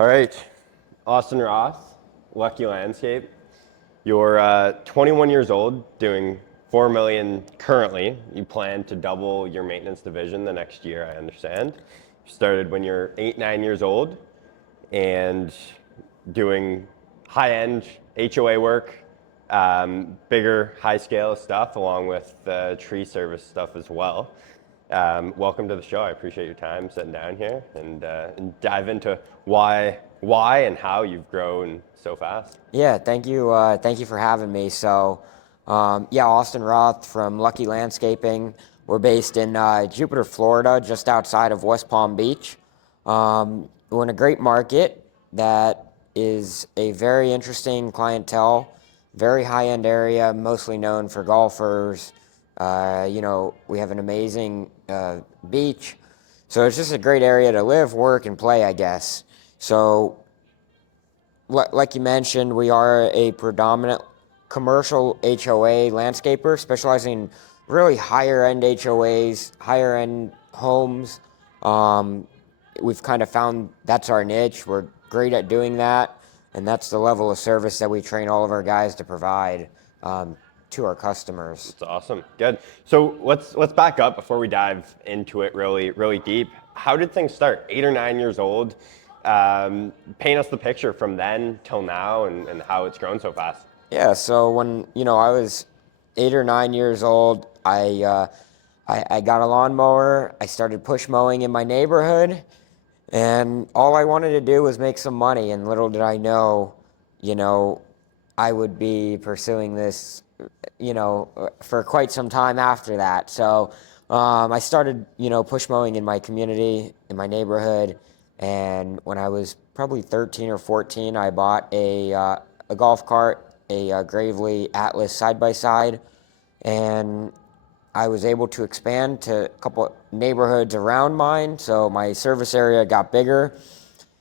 All right, Austyn Roth, Lucky Landscape. You're 21 years old, doing 4 million currently. You plan to double your maintenance division the next year, I understand. You started when you're 8, 9 years old and doing high-end HOA work, bigger, high-scale stuff, along with tree service stuff as well. Welcome to the show. I appreciate your time sitting down here and dive into why and how you've grown so fast. Yeah, thank you. Thank you for having me. Yeah, Austyn Roth from Lucky Landscaping. We're based in Jupiter, Florida, just outside of West Palm Beach. We're in a great market that is a very interesting clientele, very high-end area, mostly known for golfers. We have an amazing beach. So it's just a great area to live, work, and play, I guess. So like you mentioned, we are a predominant commercial HOA landscaper, specializing in really higher-end HOAs, higher-end homes. We've kind of found that's our niche. We're great at doing that, and that's the level of service that we train all of our guys to provide to our customers. That's awesome. Good. So let's back up before we dive into it really deep. How did things start? 8 or 9 years old. Paint us the picture from then till now and how it's grown so fast. Yeah, so when I was 8 or 9 years old, I got a lawnmower. I started push mowing in my neighborhood, and all I wanted to do was make some money. And little did I know, I would be pursuing this, for quite some time after that. So I started, push mowing in my community, in my neighborhood. And when I was probably 13 or 14, I bought a golf cart, a Gravely Atlas side-by-side, and I was able to expand to a couple neighborhoods around mine, so my service area got bigger.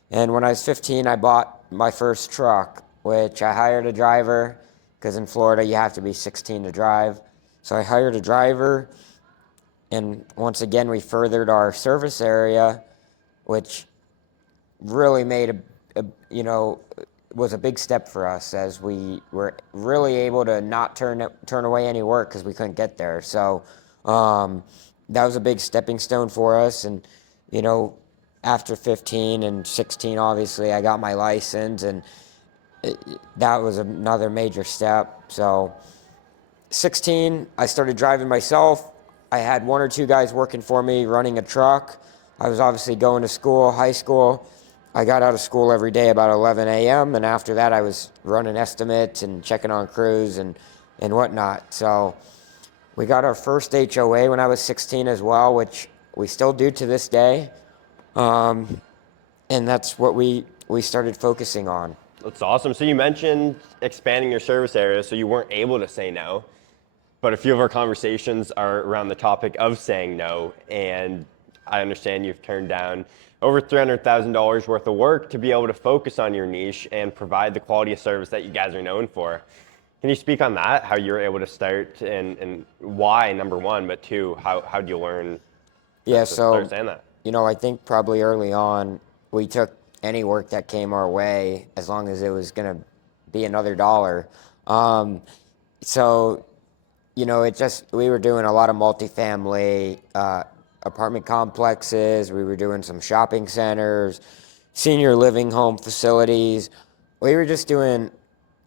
And when I was 15, I bought my first truck, which I hired a driver, because in Florida you have to be 16 to drive. So I hired a driver, and once again we furthered our service area, which really made was a big step for us, as we were really able to not turn away any work because we couldn't get there. So that was a big stepping stone for us. And after 15 and 16, obviously I got my license, and that was another major step. So 16, I started driving myself. I had 1 or 2 guys working for me running a truck. I was obviously going to school, high school. I got out of school every day about 11 a.m. and after that I was running estimates and checking on crews and whatnot. So we got our first HOA when I was 16 as well, which we still do to this day. And that's what we started focusing on. That's awesome. So you mentioned expanding your service area so you weren't able to say no, but a few of our conversations are around the topic of saying no, and I understand you've turned down over $300,000 worth of work to be able to focus on your niche and provide the quality of service that you guys are known for. Can you speak on that, how you were able to start and why, number one, but two, how do you learn Yeah, to so, start saying that? I think probably early on, we took any work that came our way as long as it was going to be another dollar. So, we were doing a lot of multifamily apartment complexes. We were doing some shopping centers, senior living home facilities. We were just doing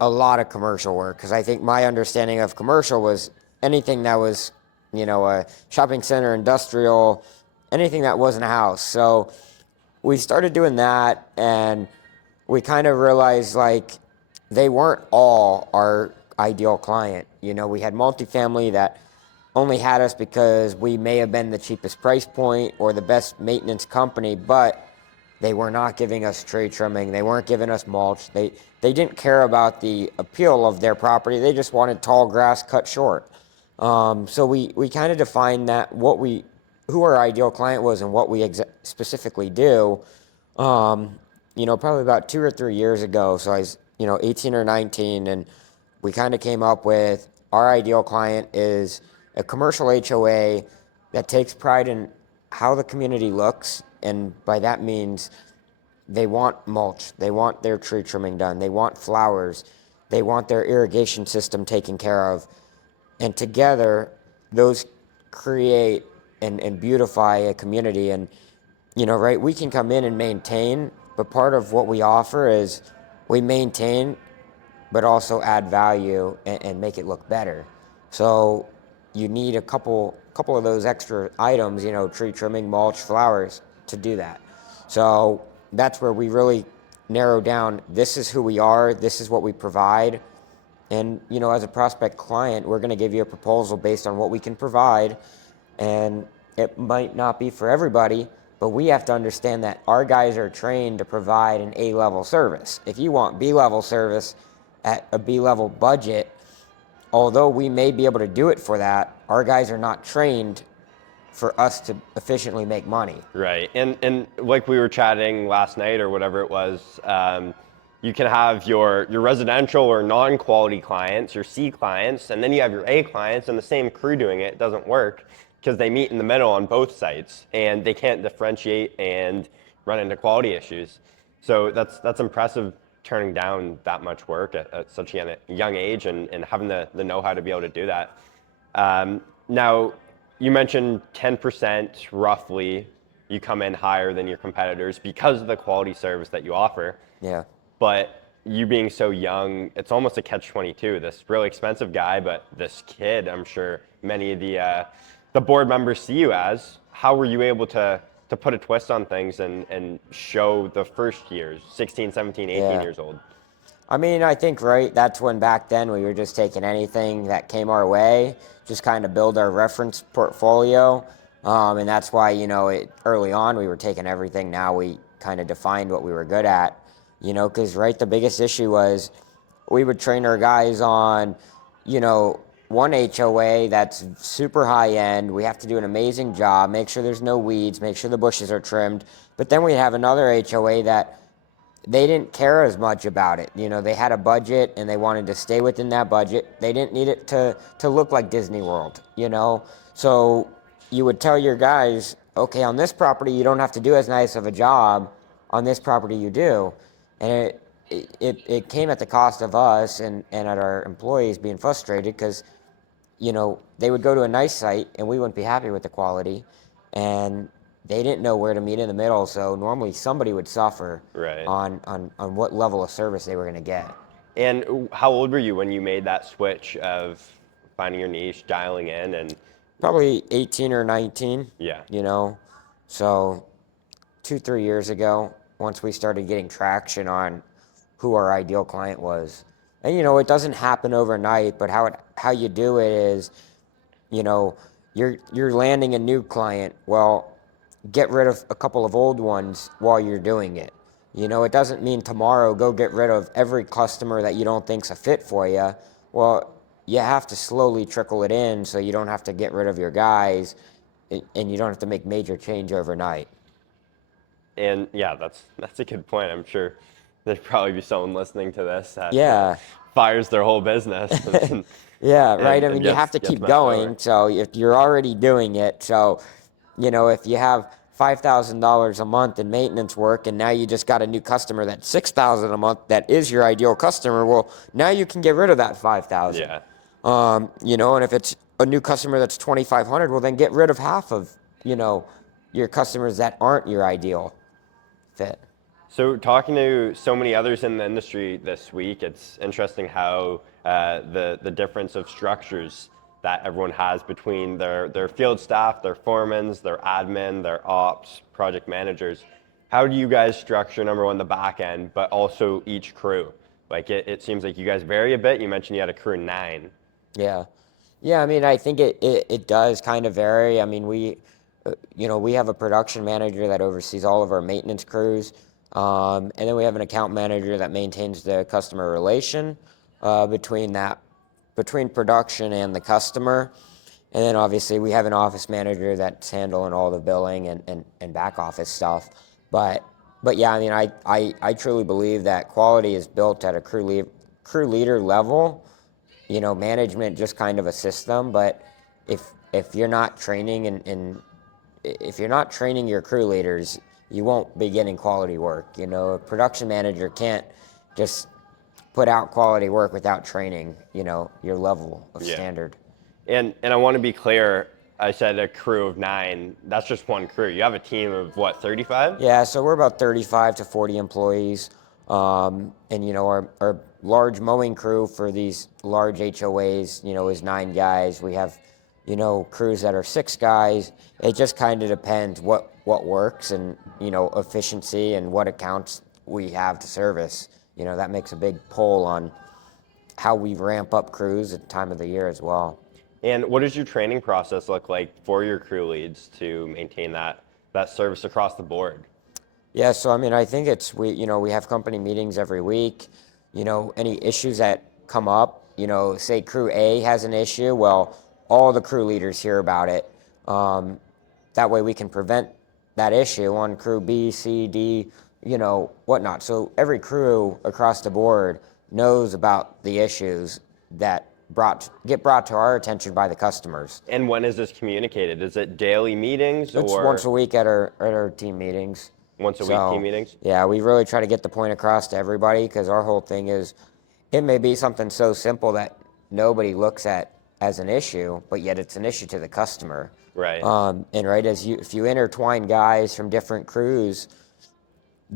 a lot of commercial work, because I think my understanding of commercial was anything that was, a shopping center, industrial, anything that wasn't a house. So we started doing that, and we kind of realized they weren't all our ideal client. We had multifamily that only had us because we may have been the cheapest price point or the best maintenance company, but they were not giving us tree trimming. They weren't giving us mulch. They didn't care about the appeal of their property. They just wanted tall grass cut short. So we kind of defined that who our ideal client was and what we specifically do. Probably about 2 or 3 years ago. So I was 18 or 19, and we kind of came up with our ideal client is a commercial HOA that takes pride in how the community looks, and by that means they want mulch, they want their tree trimming done, they want flowers, they want their irrigation system taken care of. And together, those create and beautify a community. And, right, we can come in and maintain, but part of what we offer is we maintain, but also add value and make it look better. So you need a couple of those extra items, tree trimming, mulch, flowers, to do that. So that's where we really narrow down, this is who we are, this is what we provide. And, as a prospect client, we're going to give you a proposal based on what we can provide. And it might not be for everybody, but we have to understand that our guys are trained to provide an A-level service. If you want B-level service at a B-level budget, although we may be able to do it for that, our guys are not trained for us to efficiently make money. Right, and like we were chatting last night or whatever it was, you can have your residential or non-quality clients, your C clients, and then you have your A clients, and the same crew doing it doesn't work because they meet in the middle on both sites, and they can't differentiate and run into quality issues. So that's impressive, turning down that much work at such a young age, and having the know-how to be able to do that. Now, you mentioned 10% roughly you come in higher than your competitors because of the quality service that you offer. Yeah. But you being so young, it's almost a catch-22. This really expensive guy, but this kid, I'm sure many of the board members see you as. How were you able to put a twist on things and show the first years, 16, 17, 18 Yeah. years old? I mean, I think, right, that's when back then we were just taking anything that came our way, just kind of build our reference portfolio. And that's why, early on we were taking everything. Now we kind of defined what we were good at, because, right, the biggest issue was we would train our guys on, one HOA that's super high end. We have to do an amazing job, make sure there's no weeds, make sure the bushes are trimmed. But then we have another HOA that they didn't care as much about it. They had a budget and they wanted to stay within that budget. They didn't need it to look like Disney World, So you would tell your guys, okay, on this property, you don't have to do as nice of a job. On this property, you do. And it came at the cost of us and at our employees being frustrated because, they would go to a nice site and we wouldn't be happy with the quality. And they didn't know where to meet in the middle, so normally somebody would suffer Right. on what level of service they were going to get. And how old were you when you made that switch of finding your niche, dialing in, and Probably 18 or 19. yeah. So 2-3 years ago, once we started getting traction on who our ideal client was. And it doesn't happen overnight, but how you do it is, you're landing a new client. Well, get rid of a couple of old ones while you're doing it. It doesn't mean tomorrow go get rid of every customer that you don't think's a fit for you. Well, you have to slowly trickle it in so you don't have to get rid of your guys and you don't have to make major change overnight. And yeah, that's a good point. I'm sure there'd probably be someone listening to this that Yeah. fires their whole business. Yeah, right. I and mean, you have to gets keep messed going. over. So if you're already doing it, so if you have $5,000 a month in maintenance work, and now you just got a new customer that's $6,000 a month, that is your ideal customer. Well, now you can get rid of that $5,000. Yeah. And if it's a new customer that's $2,500, well, then get rid of half of your customers that aren't your ideal fit. So talking to so many others in the industry this week, it's interesting how the difference of structures that everyone has between their field staff, their foremans, their admin, their ops, project managers. How do you guys structure, number one, the back end, but also each crew? Like it seems like you guys vary a bit. You mentioned you had a crew of 9. Yeah. Yeah, I mean, I think it does kind of vary. I mean, we have a production manager that oversees all of our maintenance crews. And then we have an account manager that maintains the customer relation between production and the customer. And then obviously we have an office manager that's handling all the billing and back office stuff. But yeah, I mean, I truly believe that quality is built at a crew leader level. Management just kind of a system, but if you're not training and if you're not training your crew leaders, you won't be getting quality work. You know, a production manager can't just put out quality work without training, you know, your level of Yeah. standard. And I want to be clear, I said a crew of 9. That's just one crew. You have a team of what, 35? Yeah, so we're about 35 to 40 employees. And, you know, our large mowing crew for these large HOAs, you know, is 9 guys. We have, you know, crews that are 6 guys. It just kind of depends what works and, you know, efficiency and what accounts we have to service. You know, that makes a big pull on how we ramp up crews at the time of the year as well. And what does your training process look like for your crew leads to maintain that service across the board? Yeah, so I mean, I think you know, we have company meetings every week. You know, any issues that come up, you know, say crew A has an issue, well, all the crew leaders hear about it. That way we can prevent that issue on crew B, C, D, you know, whatnot. So every crew across the board knows about the issues that get brought to our attention by the customers. And when is this communicated? Is it daily meetings It's once or a week at our team meetings. once a week team So, meetings? yeah, we really try to get the point across to everybody because our whole thing is it may be something so simple that nobody looks at as an issue, but yet it's an issue to the customer. Right. And right if you intertwine guys from different crews,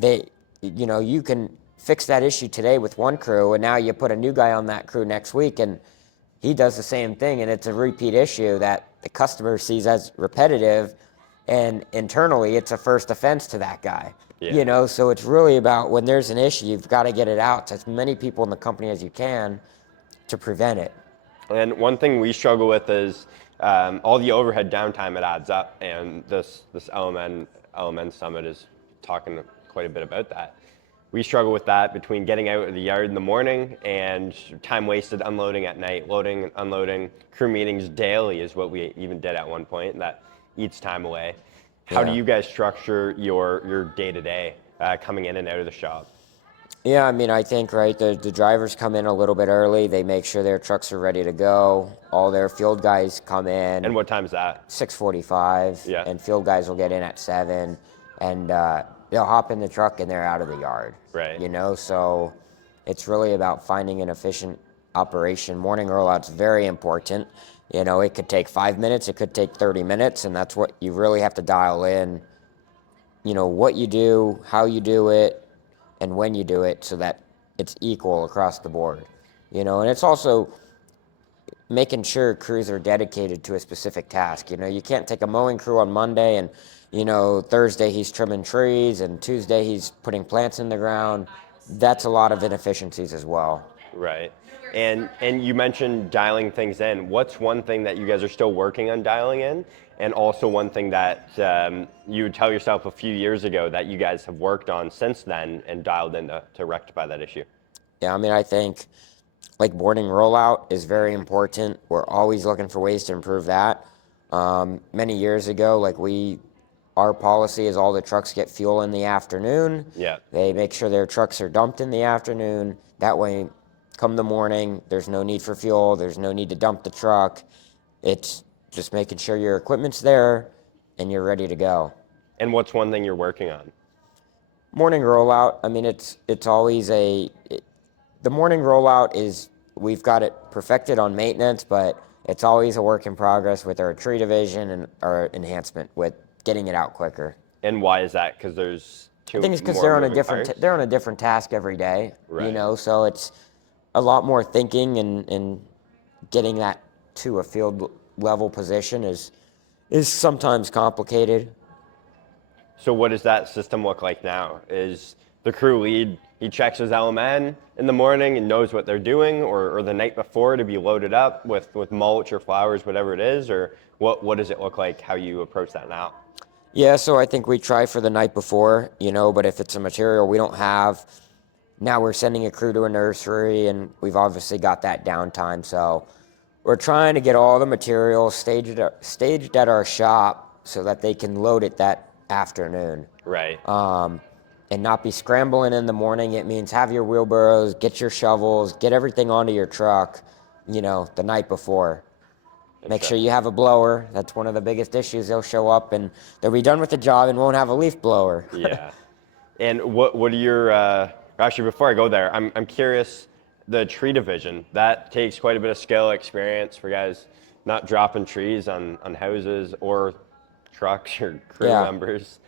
you know, you can fix that issue today with one crew, and now you put a new guy on that crew next week, and he does the same thing, and it's a repeat issue that the customer sees as repetitive, and internally it's a first offense to that guy. Yeah. You know, so it's really about when there's an issue, you've got to get it out to as many people in the company as you can to prevent it. And one thing we struggle with is all the overhead downtime it adds up, and this LMN summit is talking quite a bit about that. We struggle with that between getting out of the yard in the morning and time wasted unloading at night, loading and unloading. Crew meetings daily is what we even did at one point, and that eats time away. How do Yeah. you guys structure your day-to-day coming in and out of the shop? Yeah, I mean, I think, right, the drivers come in a little bit early. They make sure their trucks are ready to go. All their field guys come in. And what time's that? 6:45, Yeah. and field guys will get in at 7, and they'll hop in the truck and they're out of the yard. Right. You know, so it's really about finding an efficient operation. Morning rollout's very important. You know, it could take 5 minutes, it could take 30 minutes, and that's what you really have to dial in. You know, what you do, how you do it, and when you do it, so that it's equal across the board. You know, and it's also making sure crews are dedicated to a specific task. You know, you can't take a mowing crew on Monday and, you know, Thursday he's trimming trees and Tuesday he's putting plants in the ground. That's a lot of inefficiencies as well. Right. And you mentioned dialing things in. What's one thing that you guys are still working on dialing in? And also one thing that you would tell yourself a few years ago that you guys have worked on since then and dialed in to rectify that issue? Yeah, I mean, I think like morning rollout is very important. We're always looking for ways to improve that. Many years ago, our policy is all the trucks get fuel in the afternoon. Yeah. They make sure their trucks are dumped in the afternoon. That way, come the morning, there's no need for fuel. There's no need to dump the truck. It's just making sure your equipment's there and you're ready to go. And what's one thing you're working on? Morning rollout, I mean, it's always the morning rollout is, we've got it perfected on maintenance, but it's always a work in progress with our tree division and our enhancement with getting it out quicker. And why is that? Because there's I think it's because more moving parts? they're on a different task every day, you Right. know, so it's a lot more thinking and getting that to a field level position is sometimes complicated. So what does that system look like now? Is the crew lead, he checks his LMN in the morning and knows what they're doing, or the night before to be loaded up with mulch or flowers, whatever it is, or what does it look like, how you approach that now? Yeah, so I think we try for the night before, you know, but if it's a material we don't have, now we're sending a crew to a nursery and we've obviously got that downtime. So we're trying to get all the materials staged at our shop so that they can load it that afternoon. Right. And not be scrambling in the morning. It means have your wheelbarrows, get your shovels, get everything onto your truck, you know, the night before. Make sure you have a blower. That's one of the biggest issues. They'll show up and they'll be done with the job and won't have a leaf blower. Yeah. And what are your actually before I go there, I'm curious, the tree division, that takes quite a bit of skill, experience for guys not dropping trees on houses or trucks or crew Yeah. members.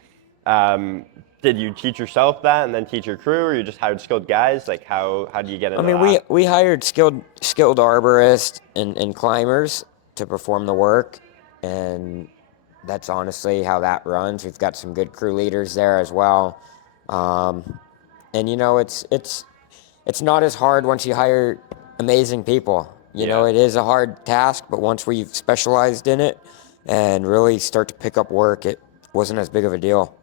Did you teach yourself that and then teach your crew, or you just hired skilled guys? Like how do you get I into mean, that? we hired skilled arborists and climbers to perform the work, and that's honestly how that runs. We've got some good crew leaders there as well, and you know, it's not as hard once you hire amazing people. You know, Yeah. it is a hard task, but once we've specialized in it and really start to pick up work, it wasn't as big of a deal.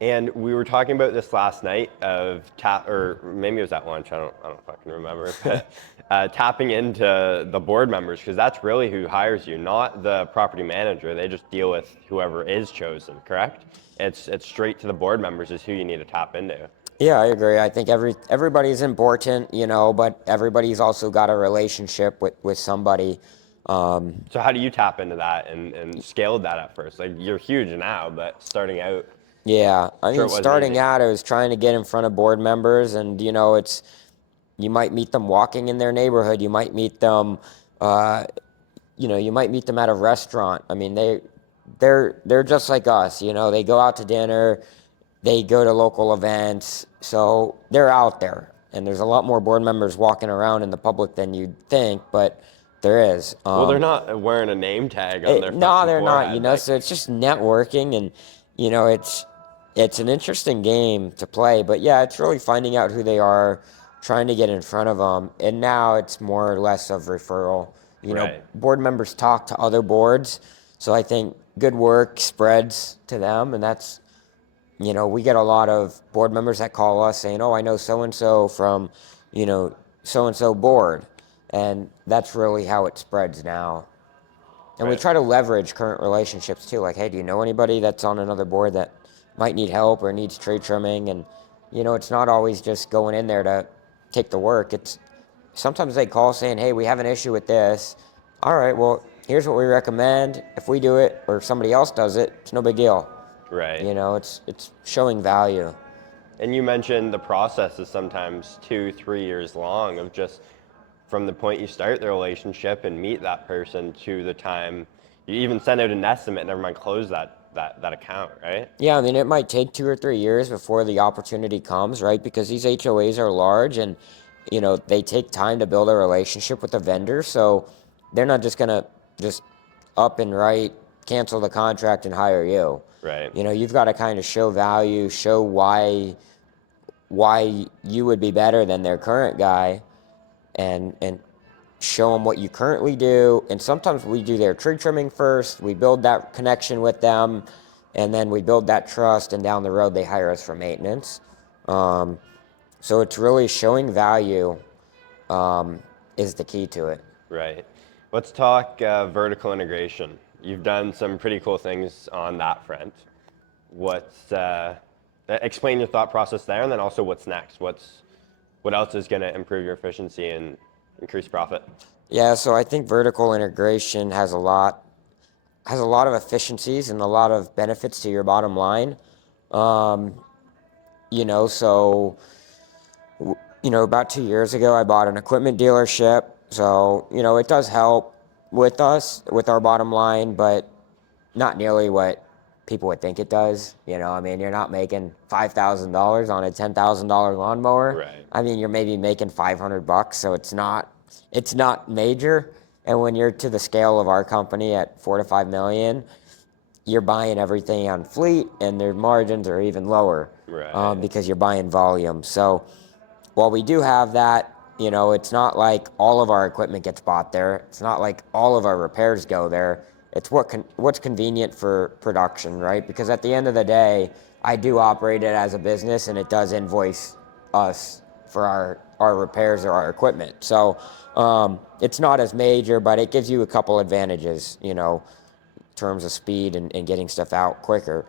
And we were talking about this last night of or maybe it was at lunch. I don't fucking remember. But tapping into the board members, because that's really who hires you, not the property manager. They just deal with whoever is chosen. Correct? It's straight to the board members is who you need to tap into. Yeah, I agree. I think everybody's important, you know, but everybody's also got a relationship with somebody. So how do you tap into that and scale that at first? Like you're huge now, but starting out, Yeah, I sure mean, it wasn't starting easy. out, I was trying to get in front of board members, and you know, you might meet them walking in their neighborhood. You might meet them, uh, you might meet them at a restaurant. I mean, they're just like us. You know, they go out to dinner, they go to local events, so they're out there. And there's a lot more board members walking around in the public than you'd think, but there is. Well, they're not wearing a name tag on their No, fucking they're not. You forehead. know, Like, so it's just networking, and you know, it's an interesting game to play. But yeah, it's really finding out who they are, trying to get in front of them, and now it's more or less of referral. You know, right. board members talk to other boards, so I think good work spreads to them, and that's, you know, we get a lot of board members that call us saying, "Oh, I know so and so from, you know, so and so board," and that's really how it spreads now. And we Right. try to leverage current relationships too. Like, hey, do you know anybody that's on another board that might need help or needs tree trimming? And, you know, it's not always just going in there to take the work. It's sometimes they call saying, hey, we have an issue with this. All right, well, here's what we recommend. If we do it or somebody else does it, it's no big deal. Right. You know, it's showing value. And you mentioned the process is sometimes 2-3 years long of just from the point you start the relationship and meet that person to the time you even send out an estimate, never mind close that account, right? Yeah, I mean, it might take 2 or 3 years before the opportunity comes, right? Because these HOAs are large and, you know, they take time to build a relationship with the vendor. So they're not just going to just up and right, cancel the contract and hire you. Right. You know, you've got to kind of show value, show why you would be better than their current guy, and show them what you currently do. And sometimes we do their tree trimming first. We build that connection with them, and then we build that trust. And down the road, they hire us for maintenance. So it's really showing value is the key to it. Right. Let's talk vertical integration. You've done some pretty cool things on that front. What's explain your thought process there, and then also what's next? What else is going to improve your efficiency and increase profit? Yeah, so I think vertical integration has a lot of efficiencies and a lot of benefits to your bottom line. You know, so you know, about 2 years ago, I bought an equipment dealership. So, you know, it does help with us, with our bottom line, but not nearly what people would think it does. You know, I mean, you're not making $5,000 on a $10,000 lawnmower. Right. I mean, you're maybe making $500, so it's not major. And when you're to the scale of our company at 4 to 5 million, you're buying everything on fleet, and their margins are even lower Right. because you're buying volume. So while we do have that, you know, it's not like all of our equipment gets bought there. It's not like all of our repairs go there. It's what's convenient for production, right? Because at the end of the day, I do operate it as a business, and it does invoice us for our repairs or our equipment. So it's not as major, but it gives you a couple advantages, you know, in terms of speed and getting stuff out quicker.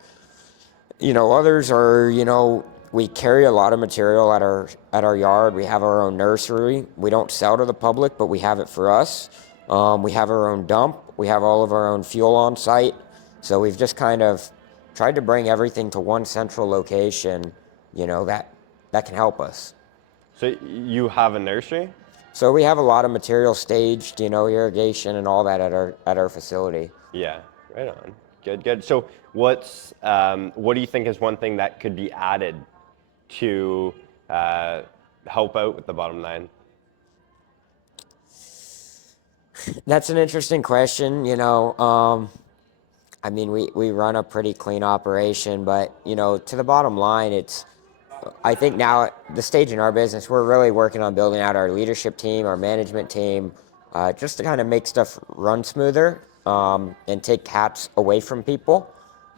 You know, others are, you know, we carry a lot of material at our yard. We have our own nursery. We don't sell to the public, but we have it for us. We have our own dump. We have all of our own fuel on site. So we've just kind of tried to bring everything to one central location, that can help us. So you have a nursery? So we have a lot of material staged, irrigation and all that at our facility. Yeah, right on. Good, good. So what do you think is one thing that could be added to help out with the bottom line? That's an interesting question. I mean, we run a pretty clean operation, but to the bottom line, I think now at the stage in our business, we're really working on building out our leadership team, our management team, just to kind of make stuff run smoother, and take caps away from people.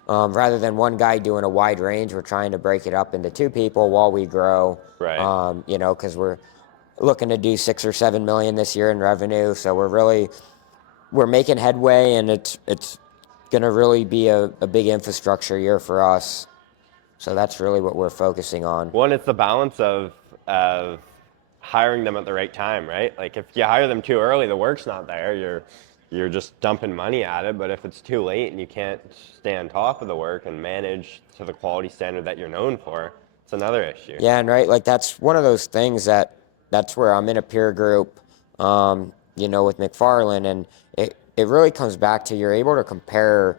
Rather than one guy doing a wide range, we're trying to break it up into two people while we grow. Right. Because we're looking to do 6 or 7 million this year in revenue, so we're making headway, and it's going to really be a big infrastructure year for us. So that's really what we're focusing on. One, it's the balance of hiring them at the right time, right? Like if you hire them too early, the work's not there. You're just dumping money at it. But if it's too late and you can't stay on top of the work and manage to the quality standard that you're known for, it's another issue. Yeah, and right, like that's one of those things that's where I'm in a peer group, with McFarland, and it really comes back to you're able to compare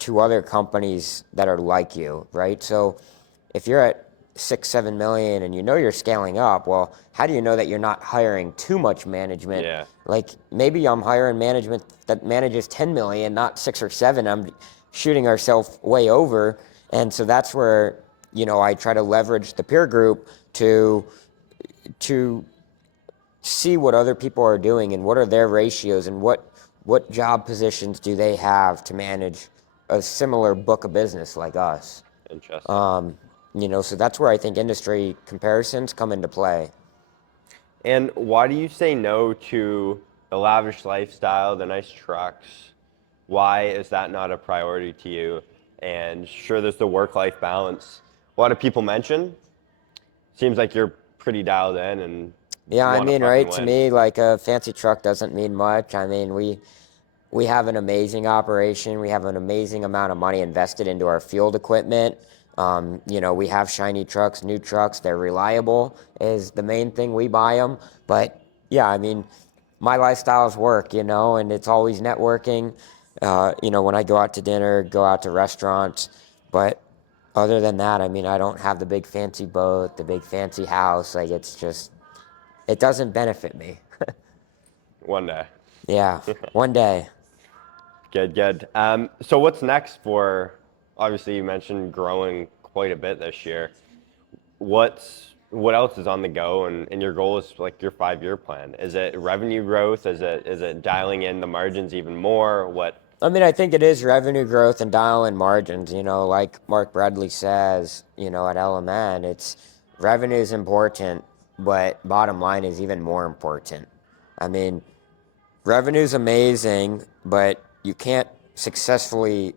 to other companies that are like you, right? So if you're at 6, 7 million and you're scaling up, well, how do you know that you're not hiring too much management? Yeah. Like maybe I'm hiring management that manages 10 million, not 6 or 7. I'm shooting ourselves way over. And so that's where, I try to leverage the peer group to see what other people are doing and what are their ratios and what job positions do they have to manage a similar book of business like us. Interesting. So that's where I think industry comparisons come into play. And why do you say no to the lavish lifestyle, the nice trucks? Why is that not a priority to you? And sure, there's the work-life balance. A lot of people mention. Seems like you're pretty dialed in and Yeah, I want to mean, fucking right, to win. me, like a fancy truck doesn't mean much. I mean, we have an amazing operation. We have an amazing amount of money invested into our field equipment. We have shiny trucks, new trucks. They're reliable is the main thing we buy them. But yeah, I mean, my lifestyle is work, and it's always networking. When I go out to dinner, go out to restaurants. But other than that, I mean, I don't have the big fancy boat, the big fancy house. Like it doesn't benefit me. One day. Yeah, one day. Good, good. So what's next for, obviously you mentioned growing quite a bit this year. What else is on the go and your goal is like your 5-year plan? Is it revenue growth? Is it dialing in the margins even more? What? I mean, I think it is revenue growth and dial in margins. Like Mark Bradley says, at LMN, it's revenue is important, but bottom line is even more important. I mean, revenue's amazing, but you can't successfully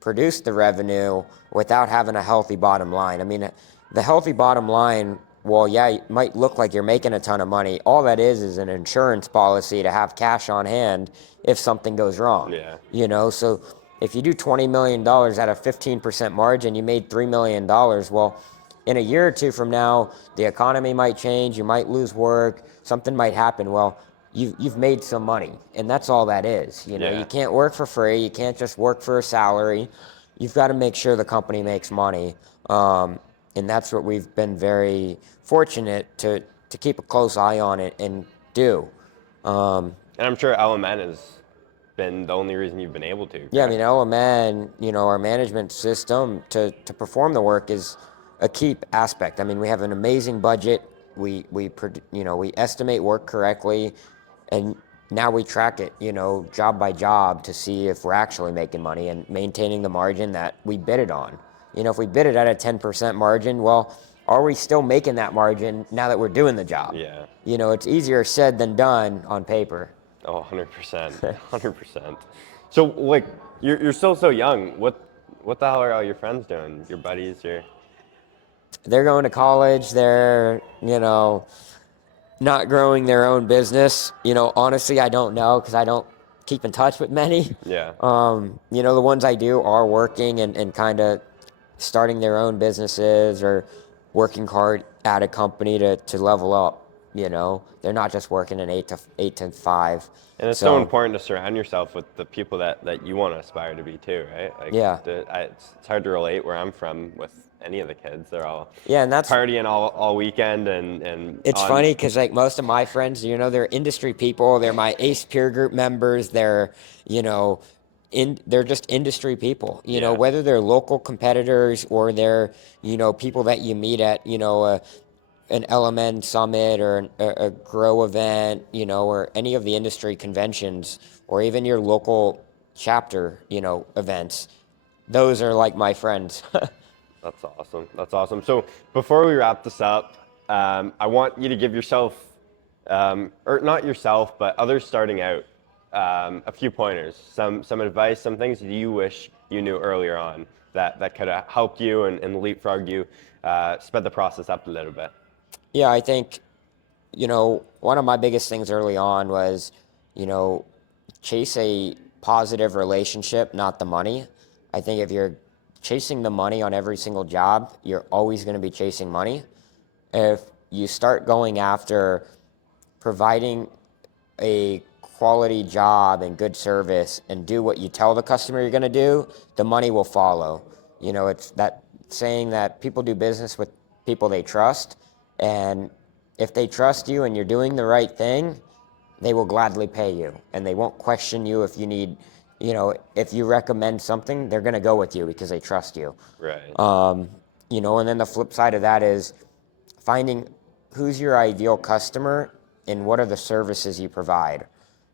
produce the revenue without having a healthy bottom line. I mean, the healthy bottom line, well, yeah, it might look like you're making a ton of money. All that is an insurance policy to have cash on hand if something goes wrong. Yeah. So if you do $20 million at a 15% margin, you made $3 million. Well, in a year or two from now, the economy might change, you might lose work, something might happen. Well, you've made some money, and that's all that is. Yeah. You can't work for free. You can't just work for a salary. You've got to make sure the company makes money, and that's what we've been very fortunate to keep a close eye on it and do. And I'm sure LMN has been the only reason you've been able to. Yeah, I Correct? mean, LMN, our management system to perform the work is a key aspect. I mean, we have an amazing budget. We estimate work correctly, and now we track it, job by job to see if we're actually making money and maintaining the margin that we bid it on. If we bid it at a 10% margin, well, are we still making that margin now that we're doing the job? Yeah. It's easier said than done on paper. Oh, 100%. 100%. So like you're still so young. What the hell are all your friends doing? Your buddies, They're going to college. They're, not growing their own business, honestly, I don't know because I don't keep in touch with many. Yeah. The ones I do are working and kind of starting their own businesses or working hard at a company to level up. They're not just working an 8 to 5. And it's so So important to surround yourself with the people that you want to aspire to be too, right? Like, yeah, it's hard to relate where I'm from with any of the kids. They're all yeah, and that's partying all weekend and it's on. funny because like most of my friends, they're industry people. They're my ACE peer group members. They're you know they're just industry people. Yeah. Whether they're local competitors or they're people that you meet at an LMN summit or a grow event, or any of the industry conventions, or even your local chapter, events. Those are like my friends. That's awesome. That's awesome. So before we wrap this up, I want you to give yourself, or not yourself, but others starting out, a few pointers, some advice, some things that you wish you knew earlier on that could have helped you and leapfrogged you, sped the process up a little bit. Yeah, I think, one of my biggest things early on was, you know, chase a positive relationship, not the money. I think if you're chasing the money on every single job, you're always going to be chasing money. If you start going after providing a quality job and good service and do what you tell the customer you're going to do, the money will follow. It's that saying that people do business with people they trust. And if they trust you and you're doing the right thing, they will gladly pay you. And they won't question you if you need, if you recommend something, they're going to go with you because they trust you. Right. And then the flip side of that is finding who's your ideal customer and what are the services you provide.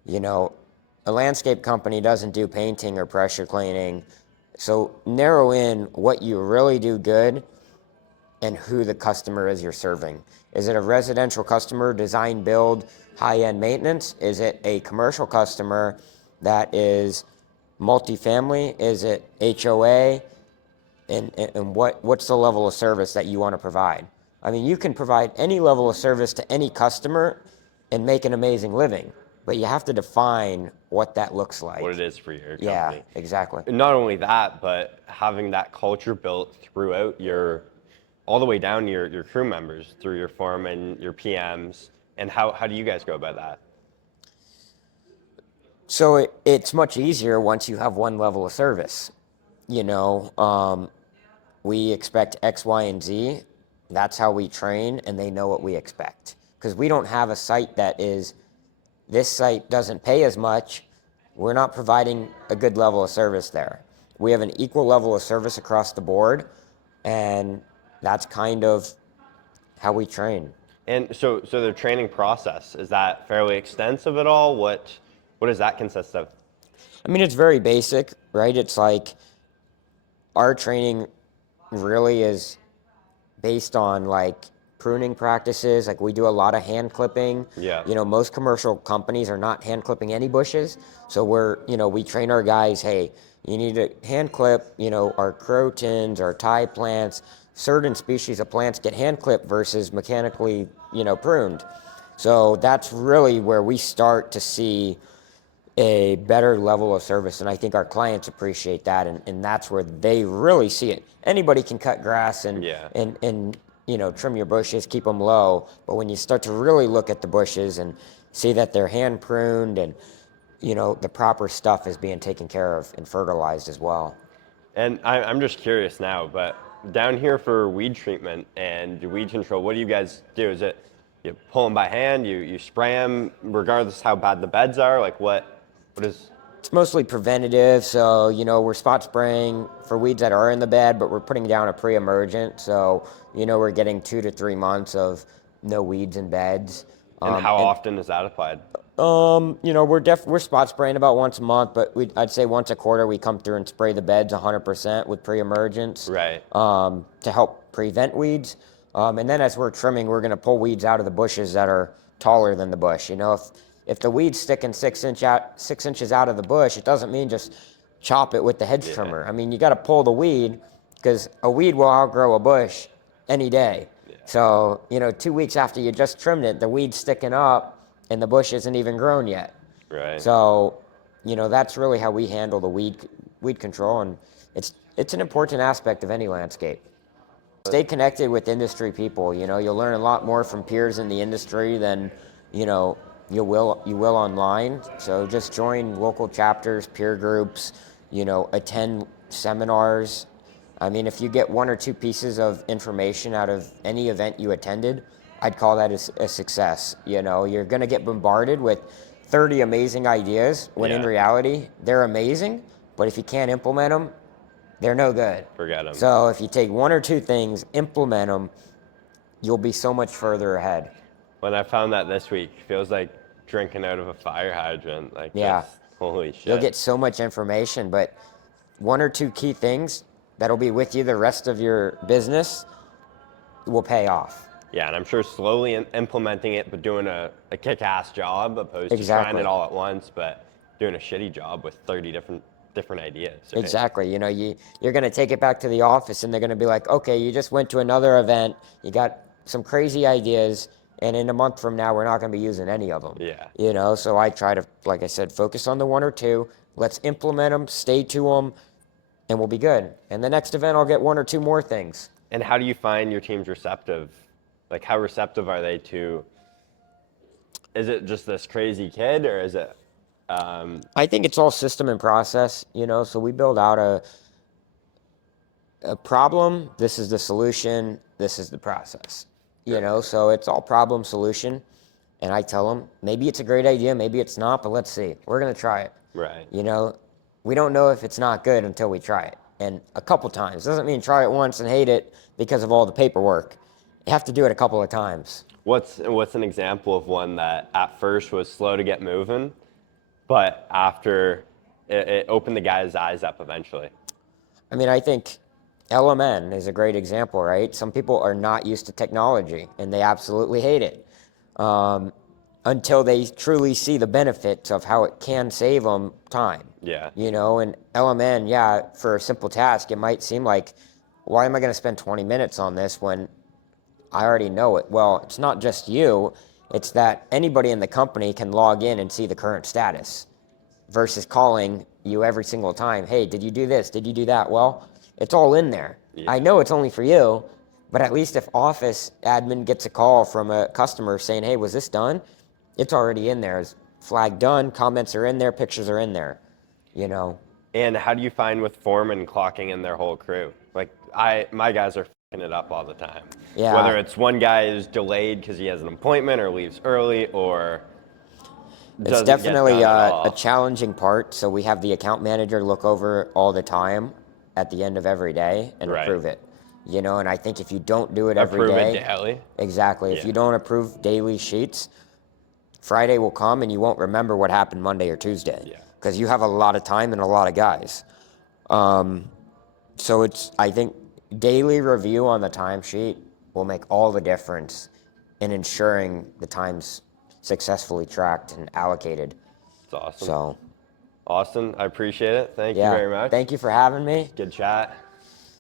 A landscape company doesn't do painting or pressure cleaning. So narrow in what you really do good and who the customer is you're serving. Is it a residential customer, design, build, high-end maintenance? Is it a commercial customer that is multifamily? Is it HOA? And what's the level of service that you want to provide? I mean, you can provide any level of service to any customer and make an amazing living, but you have to define what that looks like. What it is for your Yeah, company. exactly. And not only that, but having that culture built throughout all the way down to your crew members, through your foreman, your PMs, and how do you guys go about that? So it's much easier once you have one level of service. We expect X, Y, and Z. That's how we train, and they know what we expect. Because we don't have a site this site doesn't pay as much. We're not providing a good level of service there. We have an equal level of service across the board, and that's kind of how we train. And so the training process, is that fairly extensive at all? What does that consist of? I mean, it's very basic, right? It's like our training really is based on like pruning practices. Like we do a lot of hand clipping. Yeah. Most commercial companies are not hand clipping any bushes. So we train our guys, hey, you need to hand clip, our crotons, our tie plants, certain species of plants get hand clipped versus mechanically, pruned. So that's really where we start to see a better level of service, and I think our clients appreciate that, and that's where they really see it. Anybody can cut grass and Yeah. and trim your bushes, keep them low, but when you start to really look at the bushes and see that they're hand pruned and the proper stuff is being taken care of and fertilized as well. And I'm just curious now, but down here for weed treatment and weed control, what do you guys do? Is it you pull them by hand, you spray them regardless how bad the beds are? Like what is? It's mostly preventative, so we're spot spraying for weeds that are in the bed, but we're putting down a pre-emergent, so we're getting 2 to 3 months of no weeds in beds. And how often is that applied? We're spot spraying about once a month, but I'd say once a quarter we come through and spray the beds 100% with pre-emergents, Right. to help prevent weeds. And then as we're trimming, we're going to pull weeds out of the bushes that are taller than the bush. If the weed's sticking 6 inches out of the bush, it doesn't mean just chop it with the hedge trimmer. I mean, you got to pull the weed because a weed will outgrow a bush any day. Yeah. So, 2 weeks after you just trimmed it, the weed's sticking up and the bush isn't even grown yet. Right. So, that's really how we handle the weed control, and it's an important aspect of any landscape. Stay connected with industry people. You'll learn a lot more from peers in the industry than, you will online. So just join local chapters, peer groups, attend seminars. I mean, if you get one or two pieces of information out of any event you attended, I'd call that a success. You're going to get bombarded with 30 amazing ideas when in Yeah. reality, they're amazing, but if you can't implement them, they're no good. Forget them. So if you take one or two things, implement them, you'll be so much further ahead. When I found that this week, feels like drinking out of a fire hydrant. Like, Yeah. just, holy shit. You'll get so much information, but one or two key things that'll be with you the rest of your business will pay off. Yeah, and I'm sure slowly implementing it, but doing a kick-ass job opposed to trying Exactly. it all at once, but doing a shitty job with 30 different ideas. Right? Exactly. You're going to take it back to the office and they're going to be like, okay, you just went to another event, you got some crazy ideas, and in a month from now, we're not going to be using any of them. Yeah. So I try to, like I said, focus on the one or two. Let's implement them, stay to them, and we'll be good. And the next event, I'll get one or two more things. And how do you find your team's receptive? Like, how receptive are they to, is it just this crazy kid, or is it, I think it's all system and process, so we build out a problem, this is the solution, this is the process, so it's all problem solution. And I tell them, maybe it's a great idea, maybe it's not, but let's see. We're going to try it. right? We don't know if it's not good until we try it. And a couple times. Doesn't mean try it once and hate it because of all the paperwork. You have to do it a couple of times. What's an example of one that at first was slow to get moving, but after it opened the guy's eyes up eventually? I mean, I think LMN is a great example, right? Some people are not used to technology and they absolutely hate it. Until they truly see the benefits of how it can save them time. Yeah. And LMN, yeah, for a simple task, it might seem like, why am I going to spend 20 minutes on this when I already know it? Well, it's not just you, it's that anybody in the company can log in and see the current status versus calling you every single time. Hey, did you do this? Did you do that? Well, it's all in there. Yeah. I know it's only for you, but at least if office admin gets a call from a customer saying, hey, was this done? It's already in there. It's flag done, comments are in there, pictures are in there, And how do you find with foreman clocking in their whole crew? Like, my guys are fucking it up all the time. Yeah. Whether it's one guy is delayed because he has an appointment or leaves early, or It's doesn't get definitely done at all. a challenging part. So we have the account manager look over all the time at the end of every day and Right. approve it. And I think if you don't do it every Approve day, it daily. exactly. If Yeah. you don't approve daily sheets, Friday will come and you won't remember what happened Monday or Tuesday. Yeah. Because you have a lot of time and a lot of guys. So I think daily review on the timesheet will make all the difference in ensuring the time's successfully tracked and allocated. It's awesome. So, Austyn, I appreciate it. Thank yeah. you very much. Thank you for having me. Good chat.